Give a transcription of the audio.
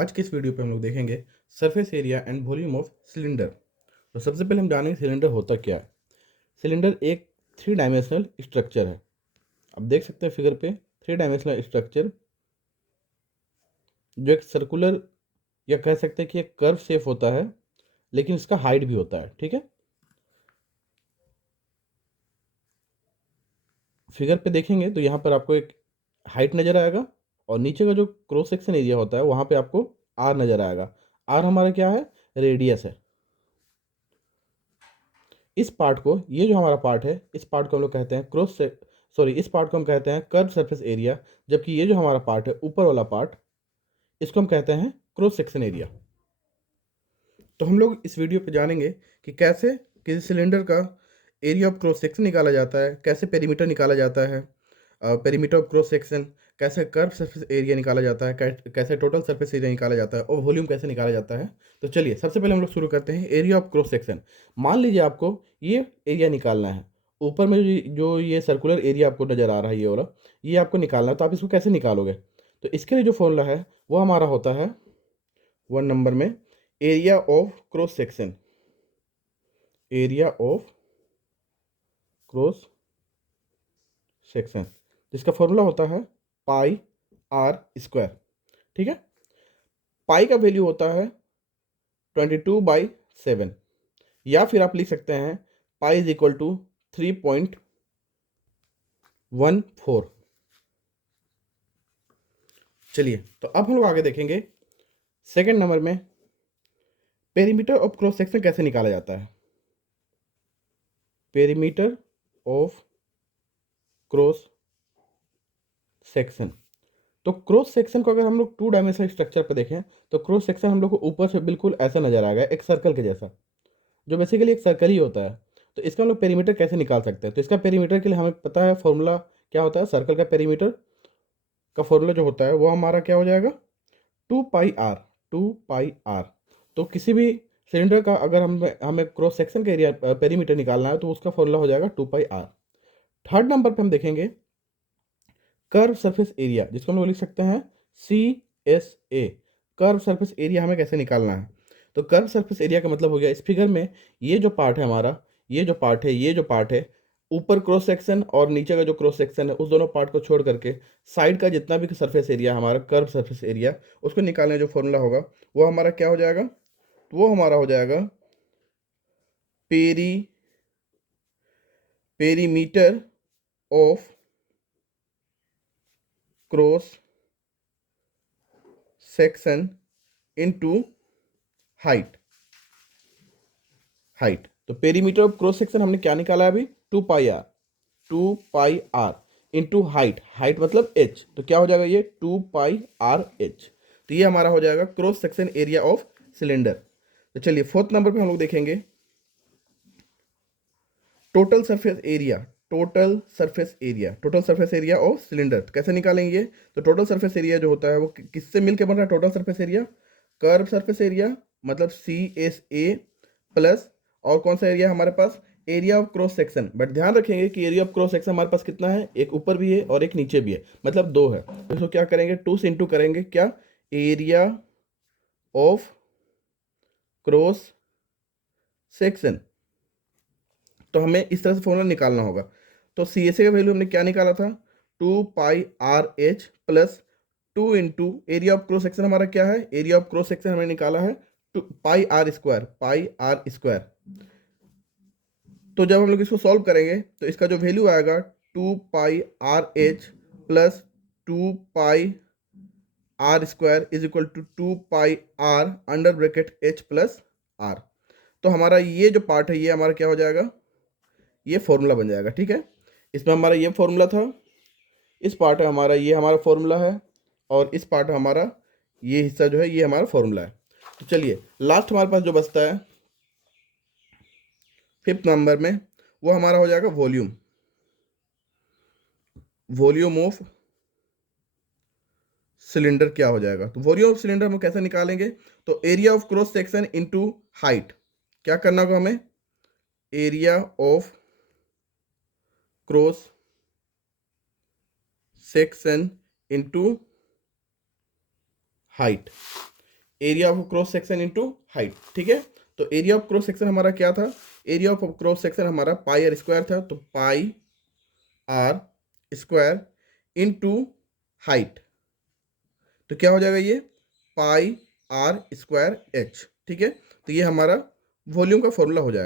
आज के इस वीडियो पे हम लोग देखेंगे surface area and volume of cylinder. तो सबसे पहले हम जानेंगे सिलेंडर होता क्या है। सिलेंडर एक थ्री डायमेंशनल स्ट्रक्चर है। आप देख सकते हैं फिगर पे थ्री डायमेंशनल स्ट्रक्चर जो एक सर्कुलर या कह सकते हैं कि एक कर्व शेप होता है, लेकिन इसका हाइट भी होता है। ठीक है, फिगर पे देखेंगे तो यहाँ पर आपको एक हाइट नज़र आएगा और नीचे का जो क्रॉस सेक्शन एरिया होता है वहाँ पे आपको आर नज़र आएगा। आर हमारा क्या है? रेडियस है। इस पार्ट को, ये जो हमारा पार्ट है, इस पार्ट को हम लोग कहते हैं इस पार्ट को हम कहते हैं कर्व सरफेस एरिया। जबकि ये जो हमारा पार्ट है, ऊपर वाला पार्ट, इसको हम कहते हैं क्रॉस सेक्शन एरिया। तो हम लोग इस वीडियो पे जानेंगे कि कैसे किसी सिलेंडर का एरिया ऑफ क्रॉस सेक्शन निकाला जाता है, कैसे पेरीमीटर निकाला जाता है, पेरीमीटर ऑफ क्रॉस सेक्शन, कैसे कर्व सरफेस एरिया निकाला जाता है, कैसे टोटल सरफेस एरिया निकाला जाता है और वॉल्यूम कैसे निकाला जाता है। तो चलिए सबसे पहले हम लोग शुरू करते हैं एरिया ऑफ क्रॉस सेक्शन। मान लीजिए आपको ये एरिया निकालना है। ऊपर में जो ये सर्कुलर एरिया आपको नज़र आ रहा है, ये वाला, ये आपको निकालना है। तो आप इसको कैसे निकालोगे? तो इसके लिए जो फॉर्मूला है वो हमारा होता है 1 नंबर में area of cross section. Area of cross section जिसका फॉर्मूला होता है पाई आर स्क्वायर। ठीक है, पाई का वैल्यू होता है 22/7, या फिर आप लिख सकते हैं पाई इज इक्वल टू 3.14। चलिए तो अब हम लोग आगे देखेंगे सेकंड नंबर में पेरीमीटर ऑफ क्रॉस सेक्शन कैसे निकाला जाता है। Perimeter of cross section. तो क्रॉस सेक्शन को अगर हम लोग 2 डायमेंशनल स्ट्रक्चर पर देखें तो क्रॉस सेक्शन हम लोग को ऊपर से बिल्कुल ऐसा नजर आएगा, एक सर्कल के जैसा, जो बेसिकली एक सर्कल ही होता है। तो इसका हम लोग पेरीमीटर कैसे निकाल सकते हैं? तो इसका पेरीमीटर के लिए हमें पता है फॉर्मूला क्या होता है। सर्कल का पेरीमीटर का फॉर्मूला जो होता है वो हमारा क्या हो जाएगा? 2 पाई आर। 2 pi are. तो किसी भी सिलेंडर का अगर हमें क्रॉस सेक्शन का एरिया पेरीमीटर निकालना है तो उसका फॉर्मूला हो जाएगा 2 पाई आर। थर्ड नंबर पे हम देखेंगे कर्व सरफेस एरिया, जिसको हम लोग लिख सकते हैं CSA। कर्व सरफेस एरिया हमें कैसे निकालना है? तो कर्व सरफेस एरिया का मतलब हो गया, इस फिगर में ये जो पार्ट है हमारा, ये जो पार्ट है ऊपर क्रॉस सेक्शन और नीचे का जो क्रॉस सेक्शन है, उस दोनों पार्ट को छोड़ करके साइड का जितना भी सरफेस एरिया हमारा कर्व सरफेस एरिया, उसको निकालने जो फॉर्मूला होगा वो हमारा क्या हो जाएगा? तो वो हमारा हो जाएगा peri perimeter of cross section into height. Height, तो पेरीमीटर ऑफ क्रॉस सेक्शन हमने क्या निकाला है अभी? 2 pi r. 2 pi r into height. Height मतलब एच, तो क्या हो जाएगा ये? 2 पाई आर एच। तो ये हमारा हो जाएगा cross section area of cylinder. तो चलिए फोर्थ नंबर पे हम लोग देखेंगे total surface area. Total surface area of cylinder कैसे निकालेंगे ये? तो टोटल सरफेस एरिया जो होता है वो किससे मिलकर बन रहा है? Total surface area curve surface area मतलब CSA प्लस, और कौन सा एरिया हमारे पास? Area of cross section. But ध्यान रखेंगे कि एरिया ऑफ क्रॉस सेक्शन हमारे पास कितना है? एक ऊपर भी है और एक नीचे भी है, मतलब 2 है। तो इसको क्या करेंगे? 2 से इंटू करेंगे, क्या? Area of cross section. तो हमें इस तरह से फॉर्मूला निकालना होगा। तो CSA का वैल्यू हमने क्या निकाला था? 2 pi r H plus 2 into area of cross section हमारा क्या है? एरिया ऑफ क्रॉस सेक्शन हमने निकाला है 2 पाई आर स्क्वायर। तो जब हम लोग इसको सॉल्व करेंगे तो इसका जो वैल्यू आएगा 2 pi r H plus 2 pi r square is equal to 2 pi r under bracket H plus r. तो हमारा ये जो पार्ट है ये हमारा क्या हो जाएगा? ये फॉर्मूला बन जाएगा। ठीक है, इसमें हमारा ये फॉर्मूला था, इस पार्ट है हमारा, ये हमारा फॉर्मूला है, और इस पार्ट हमारा ये हिस्सा जो है ये हमारा फॉर्मूला है। तो चलिए लास्ट हमारे पास जो बचता है फिफ्थ नंबर में, वो हमारा हो जाएगा वॉल्यूम। वॉल्यूम ऑफ सिलेंडर क्या हो जाएगा? तो वॉल्यूम ऑफ सिलेंडर हम कैसे निकालेंगे? तो area of cross section into height. क्या करना होगा हमें? Area of cross section into height. Area of cross section into height, ठीक है। तो एरिया ऑफ क्रॉस सेक्शन हमारा क्या था, एरिया ऑफ क्रॉस सेक्शन हमारा पाई आर स्क्वायर था, तो पाई आर स्क्वायर इंटू हाइट, तो क्या हो जाएगा ये पाई आर स्क्वायर एच, ठीक है। तो ये हमारा वॉल्यूम का फॉर्मूला हो जाएगा।